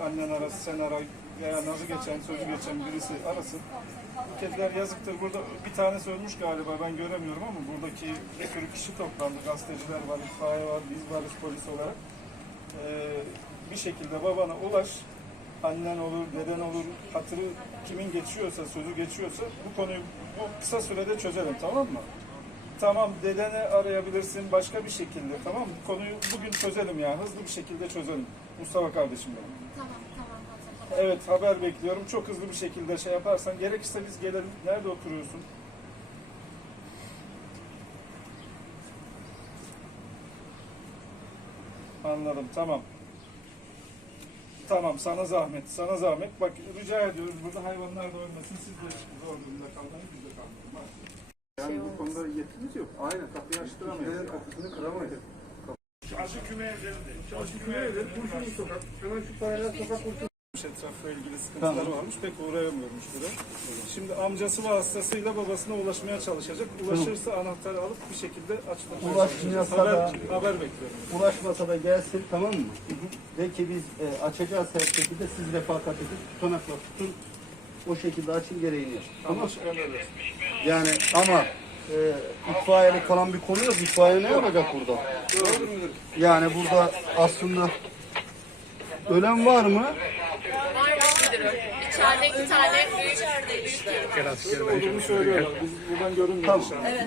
annen arası, sen ara, veya nazı geçen, sözü geçen birisi arasın. Kediler yazıktır. Burada bir tanesi ölmüş galiba ben göremiyorum ama buradaki bir sürü kişi toplandı. Gazeteciler var, itfaiye var, biz varız polis olarak. Ee, bir şekilde babana ulaş. Annen olur, deden olur, hatırı kimin geçiyorsa, sözü geçiyorsa bu konuyu bu kısa sürede çözelim tamam mı? Tamam dedeni arayabilirsin başka bir şekilde tamam mı? Konuyu bugün çözelim ya hızlı bir şekilde çözelim. Mustafa kardeşim benim. Tamam tamam hazır. Evet haber bekliyorum. Çok hızlı bir şekilde şey yaparsan gerekirse biz gelelim. Nerede oturuyorsun? Anladım tamam. Tamam sana zahmet sana zahmet. Bak rica ediyoruz burada hayvanlar da ölmesin. Siz de zor durumda kaldınız biz de kaldık. Yetkimiz yok. Aynen kapıyı açtıramayız. Kapısını kıramayız. Aşı küme evlerinde. Aşı küme evleri. Kurşunlu sokak. Hemen şu paralel sokak kurşunlu. Etrafla ilgili sıkıntılar varmış. Pek uğrayamıyormuş burada. Şimdi amcası vasıtasıyla babasına ulaşmaya çalışacak. Ulaşırsa anahtarı alıp bir şekilde açmaya Ulaşmıyorsa. Haber, da- haber bekliyorum. Ulaşmasa da gelsin tamam mı? De ki biz e, açacağız her şekilde siz refakat edin tutanakla tutun. O şekilde açın gereğini. Tamam Ama öyle. Yani ama e, itfaiyeli kalan bir konu yok. İtfaiye ne yapacak burada? Yani burada aslında ölen var mı? Var müdürüm. İçeride iki tane büyük Olduğunu söylüyorlar. Biz buradan görünmüyor Tamam. şu an.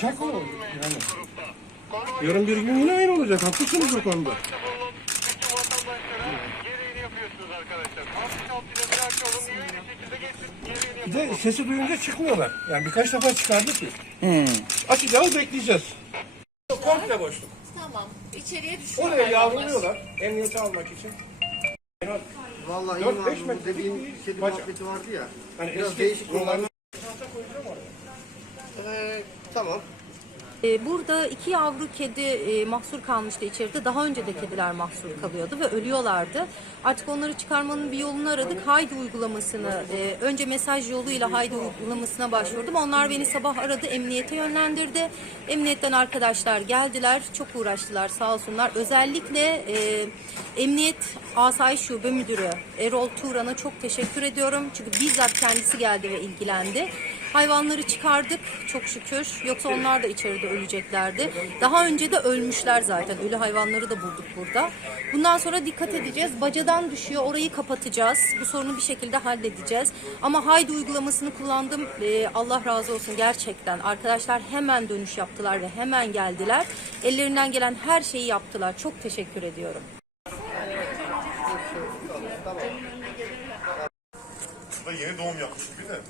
Şaka mı? Yani. Yarın bir gün yine aynı olacak. Haklısınız o konuda. Bir de sesi duyunca çıkmıyorlar. Yani birkaç defa çıkardık biz. Açacağız bekleyeceğiz. Komple boşluk. Tamam. İçeriye düşüyor. Oraya yavruluyorlar emniyete almak için. Vallahi Dört, İmam beş bu metre dediğin bir muhabbeti vardı ya. Hani Biraz eski değişik romanlı Ee, tamam. Ee, Burada iki yavru kedi e, mahsur kalmıştı içeride. Daha önce de kediler mahsur kalıyordu ve ölüyorlardı. Artık onları çıkarmanın bir yolunu aradık. Haydi uygulamasını, e, önce mesaj yoluyla Haydi uygulamasına başvurdum. Onlar beni sabah aradı, emniyete yönlendirdi. Emniyetten arkadaşlar geldiler, çok uğraştılar sağ olsunlar. Özellikle e, Emniyet Asayiş Şube Müdürü Erol Turan'a çok teşekkür ediyorum. Çünkü bizzat kendisi geldi ve ilgilendi. Hayvanları çıkardık çok şükür. Yoksa onlar da içeride öleceklerdi. Daha önce de ölmüşler zaten. Ölü hayvanları da bulduk burada. Bundan sonra dikkat edeceğiz. Bacadan düşüyor. Orayı kapatacağız. Bu sorunu bir şekilde halledeceğiz. Ama Haydi uygulamasını kullandım. Ee, Allah razı olsun gerçekten. Arkadaşlar hemen dönüş yaptılar ve hemen geldiler. Ellerinden gelen her şeyi yaptılar. Çok teşekkür ediyorum. Da yeni doğum yapmış bir de.